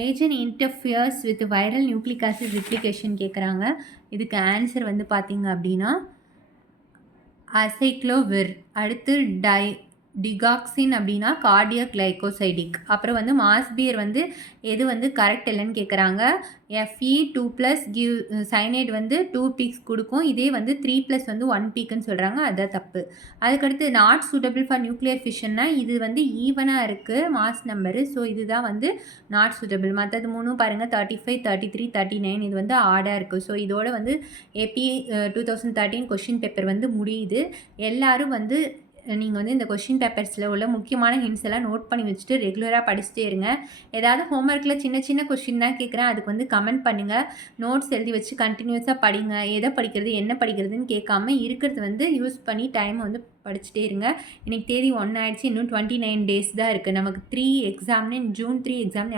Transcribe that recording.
Agent interferes with viral nucleic acid replication கேட்குறாங்க. இதுக்கு answer வந்து பார்த்தீங்க அப்படின்னா அசைக்ளோவிர். அடுத்து டிகாக்சின் அப்படின்னா கார்டியக் கிளைகோசைடிக். அப்புறம் வந்து மாஸ்பியர் வந்து எது வந்து கரெக்ட் இல்லைன்னு கேட்குறாங்க. Fe2+ கிவ் சைனைட் வந்து 2 பீக்ஸ் கொடுக்கும். இதே வந்து 3+ வந்து 1 பீக்குன்னு சொல்கிறாங்க. அதுதான் தப்பு. அதுக்கடுத்து நாட் சூட்டபிள் ஃபார் நியூக்ளியர் ஃபிஷன்னா இது வந்து ஈவனாக இருக்குது மாஸ் நம்பரு. ஸோ இதுதான் வந்து நாட் சூட்டபிள். மற்றது மூணும் பாருங்கள் 35, 33, 39 இது வந்து ஆடாக இருக்குது. ஸோ இதோட வந்து ஏபி 2013 கொஷின் பேப்பர் வந்து முடியுது. எல்லோரும் வந்து நீங்கள் வந்து இந்த கொஷின் பேப்பர்ஸில் உள்ள முக்கியமான ஹிண்ட்ஸ் எல்லாம் நோட் பண்ணி வச்சுட்டு ரெகுலராக படிச்சுட்டே இருங்க. ஏதாவது ஹோம்ஒர்க்கில் சின்ன சின்ன கொஷின் தான் கேட்குறேன், அதுக்கு வந்து கமெண்ட் பண்ணுங்கள். நோட்ஸ் எழுதி வச்சு கண்டினியூஸாக படிங்க. எதை படிக்கிறது என்ன படிக்கிறதுன்னு கேட்காம இருக்கிறது வந்து யூஸ் பண்ணி டைம் வந்து படிச்சுட்டே இருங்க. இன்றைக்கி தேதி 1 ஆயிடுச்சு. இன்னும் 29 டேஸ் தான் இருக்குது. நமக்கு 3 எக்ஸாம்னு ஜூன் 3 எக்ஸாம்